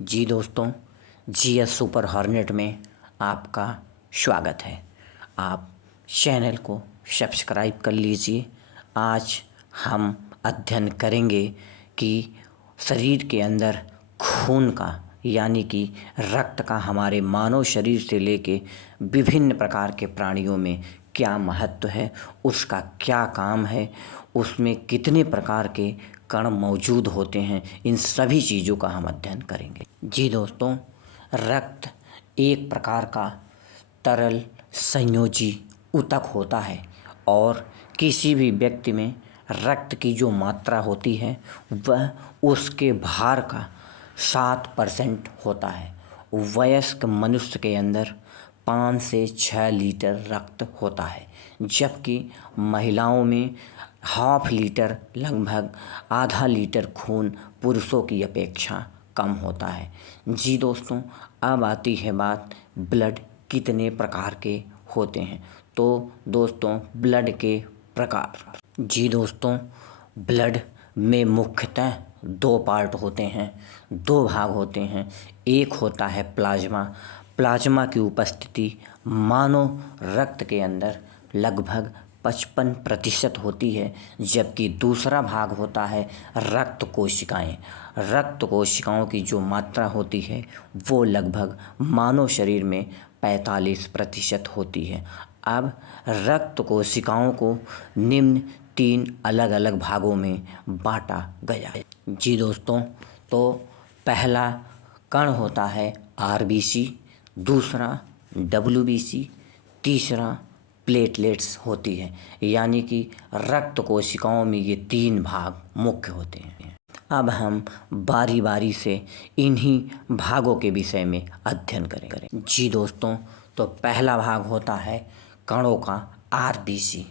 जी दोस्तों, GS super hornet में आपका स्वागत है। आप चैनल को सब्सक्राइब कर लीजिए। आज हम अध्ययन करेंगे कि शरीर के अंदर खून का यानी कि रक्त का हमारे मानव शरीर से लेके विभिन्न प्रकार के प्राणियों में क्या महत्व है, उसका क्या काम है, उसमें कितने प्रकार के कण मौजूद होते हैं, इन सभी चीज़ों का हम अध्ययन करेंगे। जी दोस्तों, रक्त एक प्रकार का तरल संयोजी ऊतक होता है और किसी भी व्यक्ति में रक्त की जो मात्रा होती है वह उसके भार का 7% होता है। वयस्क मनुष्य के अंदर 5 से 6 लीटर रक्त होता है, जबकि महिलाओं में हाफ लीटर, लगभग आधा लीटर खून पुरुषों की अपेक्षा कम होता है। जी दोस्तों, अब आती है बात ब्लड कितने प्रकार के होते हैं। तो दोस्तों, ब्लड के प्रकार। जी दोस्तों, ब्लड में मुख्यतः 2 पार्ट होते हैं, 2 भाग होते हैं। एक होता है प्लाज्मा। प्लाज्मा की उपस्थिति मानव रक्त के अंदर लगभग 55% होती है, जबकि दूसरा भाग होता है रक्त कोशिकाएं। रक्त कोशिकाओं की जो मात्रा होती है वो लगभग मानव शरीर में 45% होती है। अब रक्त कोशिकाओं को निम्न 3 अलग अलग भागों में बांटा गया है। जी दोस्तों, तो पहला कण होता है आरबीसी, दूसरा डब्ल्यूबीसी, तीसरा प्लेटलेट्स होती है, यानी कि रक्त कोशिकाओं में ये 3 भाग मुख्य होते हैं। अब हम बारी बारी से इन्हीं भागों के विषय में अध्ययन करेंगे। जी दोस्तों, तो पहला भाग होता है कणों का आरबीसी।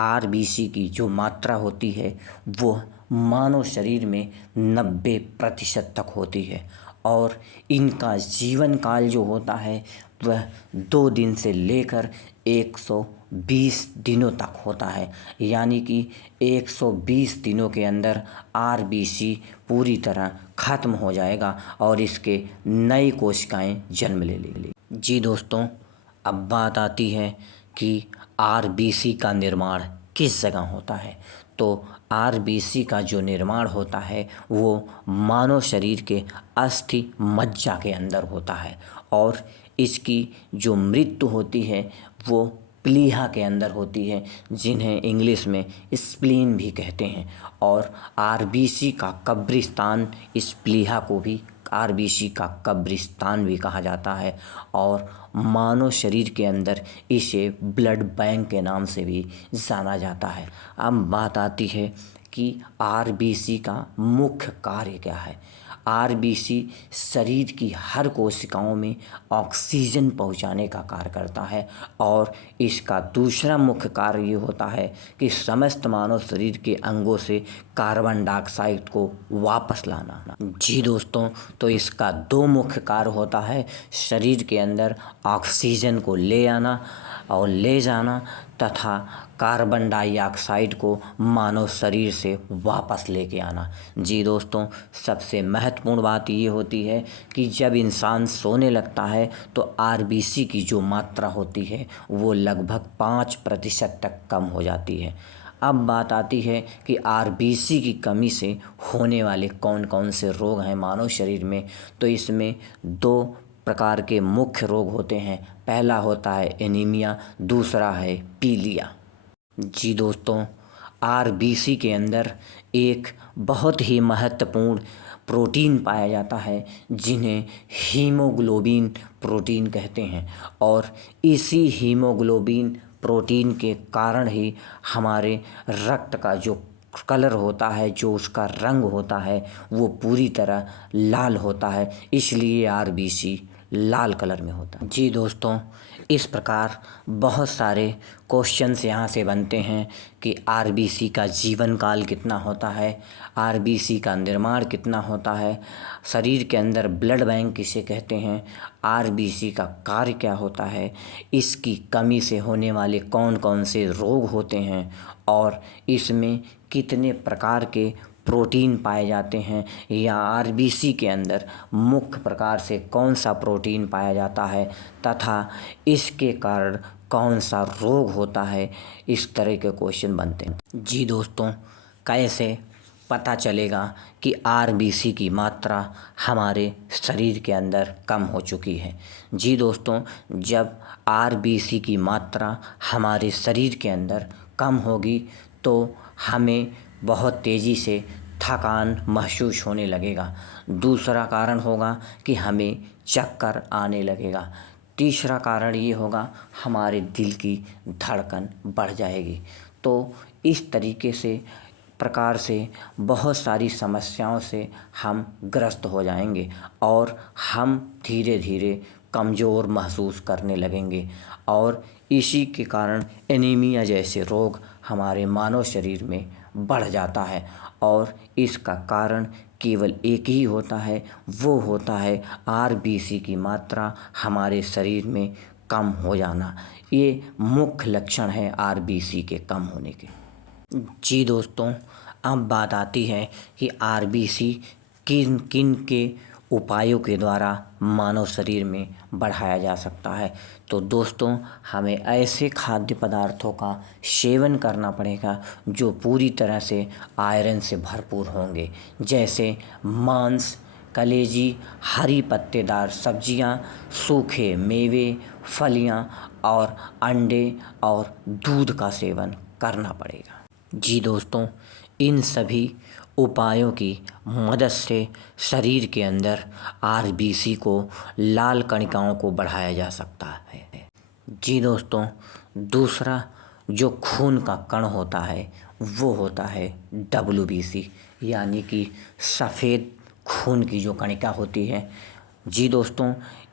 आरबीसी की जो मात्रा होती है वो मानव शरीर में 90% तक होती है और इनका जीवन काल जो होता है वह 2 दिन से लेकर 120 दिनों तक होता है, यानी कि 120 दिनों के अंदर आरबीसी पूरी तरह खत्म हो जाएगा और इसके नई कोशिकाएं जन्म ले लेंगी। जी दोस्तों, अब बात आती है कि आरबीसी का निर्माण किस जगह होता है। तो आरबीसी का जो निर्माण होता है वो मानव शरीर के अस्थि मज्जा के अंदर होता है और इसकी जो मृत्यु होती है वो प्लीहा के अंदर होती है, जिन्हें इंग्लिश में स्प्लीन भी कहते हैं। और आरबीसी का कब्रिस्तान, इस प्लीहा को भी आरबीसी का कब्रिस्तान भी कहा जाता है और मानव शरीर के अंदर इसे ब्लड बैंक के नाम से भी जाना जाता है। अब बात आती है कि आरबीसी का मुख्य कार्य क्या है। आरबीसी शरीर की हर कोशिकाओं में ऑक्सीजन पहुंचाने का कार्य करता है और इसका दूसरा मुख्य कार्य ये होता है कि समस्त मानव शरीर के अंगों से कार्बन डाइऑक्साइड को वापस लाना। जी दोस्तों, तो इसका 2 मुख्य कार्य होता है, शरीर के अंदर ऑक्सीजन को ले आना और ले जाना तथा कार्बन डाइऑक्साइड को मानव शरीर से वापस लेके आना। जी दोस्तों, सबसे महत्वपूर्ण बात ये होती है कि जब इंसान सोने लगता है तो आरबीसी की जो मात्रा होती है वो लगभग 5% तक कम हो जाती है। अब बात आती है कि आरबीसी की कमी से होने वाले कौन कौन से रोग हैं मानव शरीर में। तो इसमें 2 प्रकार के मुख्य रोग होते हैं। पहला होता है एनीमिया, दूसरा है पीलिया। जी दोस्तों, आरबीसी के अंदर एक बहुत ही महत्वपूर्ण प्रोटीन पाया जाता है जिन्हें हीमोग्लोबिन प्रोटीन कहते हैं और इसी हीमोग्लोबिन प्रोटीन के कारण ही हमारे रक्त का जो कलर होता है, जो उसका रंग होता है वो पूरी तरह लाल होता है, इसलिए आरबीसी लाल कलर में होता है। जी दोस्तों, इस प्रकार बहुत सारे क्वेश्चंस यहाँ से बनते हैं कि आरबीसी का जीवन काल कितना होता है, आरबीसी का निर्माण कितना होता है, शरीर के अंदर ब्लड बैंक किसे कहते हैं, आरबीसी का कार्य क्या होता है, इसकी कमी से होने वाले कौन कौन से रोग होते हैं और इसमें कितने प्रकार के प्रोटीन पाए जाते हैं या आरबीसी के अंदर मुख्य प्रकार से कौन सा प्रोटीन पाया जाता है तथा इसके कारण कौन सा रोग होता है, इस तरह के क्वेश्चन बनते हैं। जी दोस्तों, कैसे पता चलेगा कि आरबीसी की मात्रा हमारे शरीर के अंदर कम हो चुकी है? जी दोस्तों, जब आरबीसी की मात्रा हमारे शरीर के अंदर कम होगी तो हमें बहुत तेज़ी से थकान महसूस होने लगेगा। दूसरा कारण होगा कि हमें चक्कर आने लगेगा। तीसरा कारण ये होगा हमारे दिल की धड़कन बढ़ जाएगी। तो इस तरीके से प्रकार से बहुत सारी समस्याओं से हम ग्रस्त हो जाएंगे और हम धीरे धीरे कमज़ोर महसूस करने लगेंगे और इसी के कारण एनीमिया जैसे रोग हमारे मानव शरीर में बढ़ जाता है और इसका कारण केवल एक ही होता है, वो होता है आरबीसी की मात्रा हमारे शरीर में कम हो जाना। ये मुख्य लक्षण है आरबीसी के कम होने के। जी दोस्तों, अब बात आती है कि आरबीसी किन किन के उपायों के द्वारा मानव शरीर में बढ़ाया जा सकता है। तो दोस्तों, हमें ऐसे खाद्य पदार्थों का सेवन करना पड़ेगा जो पूरी तरह से आयरन से भरपूर होंगे, जैसे मांस, कलेजी, हरी पत्तेदार सब्जियां, सूखे मेवे, फलियां और अंडे और दूध का सेवन करना पड़ेगा। जी दोस्तों, इन सभी उपायों की मदद से शरीर के अंदर आरबीसी को, लाल कणिकाओं को बढ़ाया जा सकता है। जी दोस्तों, दूसरा जो खून का कण होता है वो होता है डब्ल्यूबीसी, यानी कि सफ़ेद खून की जो कणिका होती है। जी दोस्तों,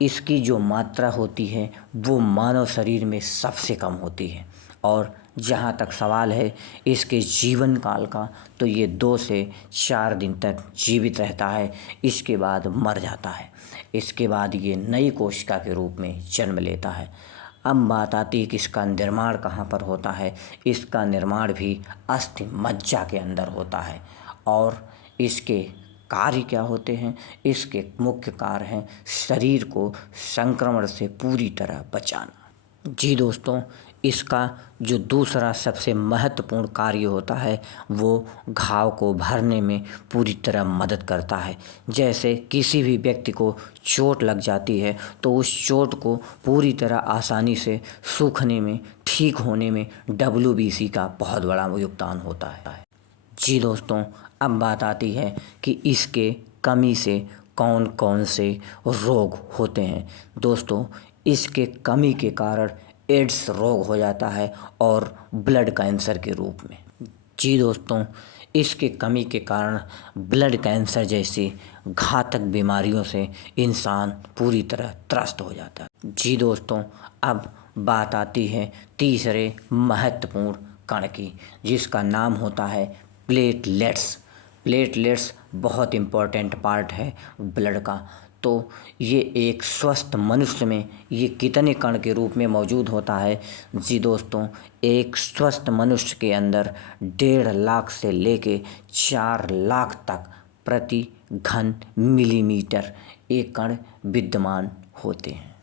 इसकी जो मात्रा होती है वो मानव शरीर में सबसे कम होती है और जहाँ तक सवाल है इसके जीवन काल का, तो ये 2 से 4 दिन तक जीवित रहता है, इसके बाद मर जाता है। इसके बाद ये नई कोशिका के रूप में जन्म लेता है। अब बात आती है कि इसका निर्माण कहाँ पर होता है। इसका निर्माण भी अस्थि मज्जा के अंदर होता है और इसके कार्य क्या होते हैं? इसके मुख्य कार्य हैं शरीर को संक्रमण से पूरी तरह बचाना। जी दोस्तों, इसका जो दूसरा सबसे महत्वपूर्ण कार्य होता है वो घाव को भरने में पूरी तरह मदद करता है। जैसे किसी भी व्यक्ति को चोट लग जाती है तो उस चोट को पूरी तरह आसानी से सूखने में, ठीक होने में डब्ल्यूबीसी का बहुत बड़ा योगदान होता है। जी दोस्तों, अब बात आती है कि इसके कमी से कौन कौन से रोग होते हैं। दोस्तों, इसके कमी के कारण एड्स रोग हो जाता है और ब्लड कैंसर के रूप में। जी दोस्तों, इसके कमी के कारण ब्लड कैंसर जैसी घातक बीमारियों से इंसान पूरी तरह त्रस्त हो जाता है। जी दोस्तों, अब बात आती है तीसरे महत्वपूर्ण कण की, जिसका नाम होता है प्लेटलेट्स। प्लेटलेट्स बहुत इम्पोर्टेंट पार्ट है ब्लड का। तो ये एक स्वस्थ मनुष्य में ये कितने कण के रूप में मौजूद होता है? जी दोस्तों, एक स्वस्थ मनुष्य के अंदर 1.5 लाख से लेके 4 लाख तक प्रति घन मिलीमीटर एक कण विद्यमान होते हैं।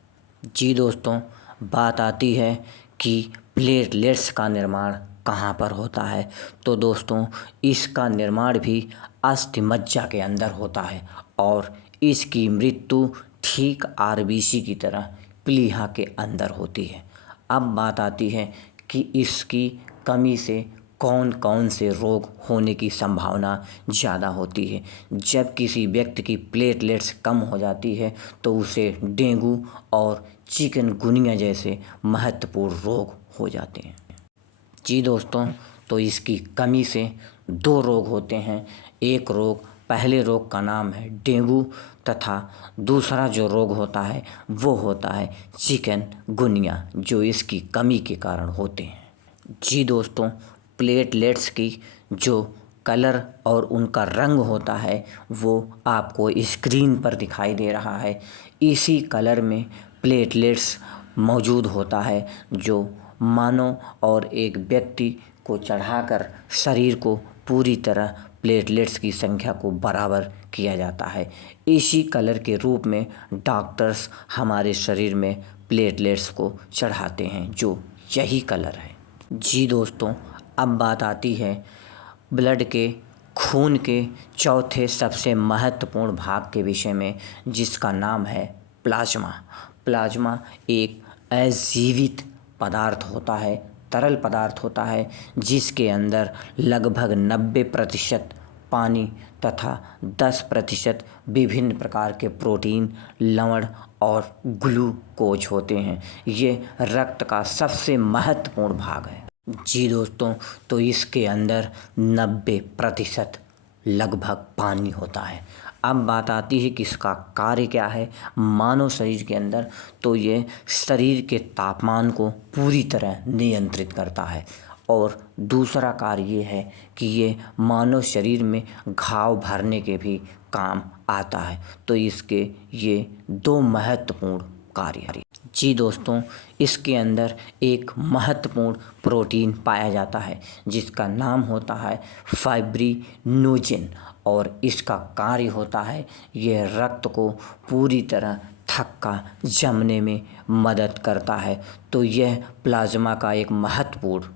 जी दोस्तों, बात आती है कि प्लेटलेट्स का निर्माण कहाँ पर होता है। तो दोस्तों, इसका निर्माण भी अस्थि मज्जा के अंदर होता है और इसकी मृत्यु ठीक आरबीसी की तरह प्लीहा के अंदर होती है। अब बात आती है कि इसकी कमी से कौन कौन से रोग होने की संभावना ज़्यादा होती है। जब किसी व्यक्ति की प्लेटलेट्स कम हो जाती है तो उसे डेंगू और चिकनगुनिया जैसे महत्वपूर्ण रोग हो जाते हैं। जी दोस्तों, तो इसकी कमी से 2 रोग होते हैं। एक रोग, पहले रोग का नाम है डेंगू तथा दूसरा जो रोग होता है वो होता है चिकनगुनिया, जो इसकी कमी के कारण होते हैं। जी दोस्तों, प्लेटलेट्स की जो कलर और उनका रंग होता है वो आपको स्क्रीन पर दिखाई दे रहा है। इसी कलर में प्लेटलेट्स मौजूद होता है जो मानव और एक व्यक्ति को चढ़ाकर शरीर को पूरी तरह प्लेटलेट्स की संख्या को बराबर किया जाता है। इसी कलर के रूप में डॉक्टर्स हमारे शरीर में प्लेटलेट्स को चढ़ाते हैं, जो यही कलर है। जी दोस्तों, अब बात आती है ब्लड के खून के चौथे सबसे महत्वपूर्ण भाग के विषय में, जिसका नाम है प्लाज्मा। प्लाज्मा एक अजीवित पदार्थ होता है, तरल पदार्थ होता है, जिसके अंदर लगभग 90% पानी तथा 10% विभिन्न प्रकार के प्रोटीन, लवण और ग्लूकोज होते हैं। ये रक्त का सबसे महत्वपूर्ण भाग है। जी दोस्तों, तो इसके अंदर 90% लगभग पानी होता है। अब बात आती है कि इसका कार्य क्या है मानव शरीर के अंदर। तो ये शरीर के तापमान को पूरी तरह नियंत्रित करता है। और दूसरा कार्य ये है कि ये मानव शरीर में घाव भरने के भी काम आता है। तो इसके ये दो महत्वपूर्ण कार्य। जी दोस्तों, इसके अंदर एक महत्वपूर्ण प्रोटीन पाया जाता है, जिसका नाम होता है फाइब्रिनोजेन। और इसका कार्य होता है यह रक्त को पूरी तरह थक्का जमने में मदद करता है। तो यह प्लाज्मा का एक महत्वपूर्ण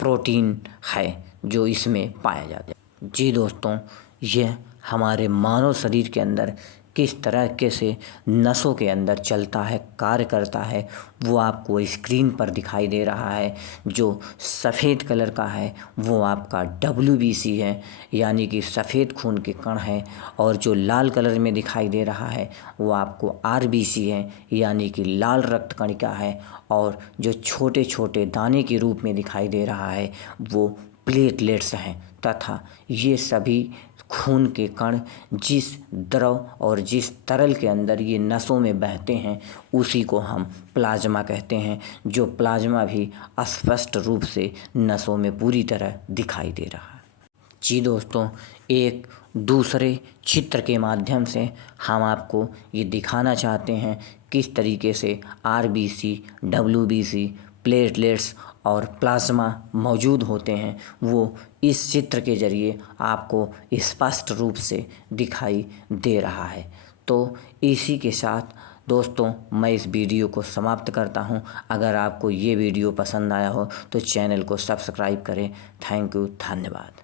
प्रोटीन है जो इसमें पाया जाता है। जी दोस्तों, यह हमारे मानव शरीर के अंदर किस तरीके से नसों के अंदर चलता है, कार्य करता है, वो आपको स्क्रीन पर दिखाई दे रहा है। जो सफ़ेद कलर का है वो आपका WBC है, यानी कि सफ़ेद खून के कण है। और जो लाल कलर में दिखाई दे रहा है वो आपको RBC है, यानी कि लाल रक्त कणिका है। और जो छोटे छोटे दाने के रूप में दिखाई दे रहा है वो प्लेटलेट्स हैं। तथा ये सभी खून के कण जिस द्रव और जिस तरल के अंदर ये नसों में बहते हैं उसी को हम प्लाज्मा कहते हैं। जो प्लाज्मा भी स्पष्ट रूप से नसों में पूरी तरह दिखाई दे रहा है। जी दोस्तों, एक दूसरे चित्र के माध्यम से हम आपको ये दिखाना चाहते हैं किस तरीके से RBC, WBC, प्लेटलेट्स और प्लाज्मा मौजूद होते हैं। वो इस चित्र के ज़रिए आपको स्पष्ट रूप से दिखाई दे रहा है। तो इसी के साथ दोस्तों मैं इस वीडियो को समाप्त करता हूं। अगर आपको ये वीडियो पसंद आया हो तो चैनल को सब्सक्राइब करें। थैंक यू, धन्यवाद।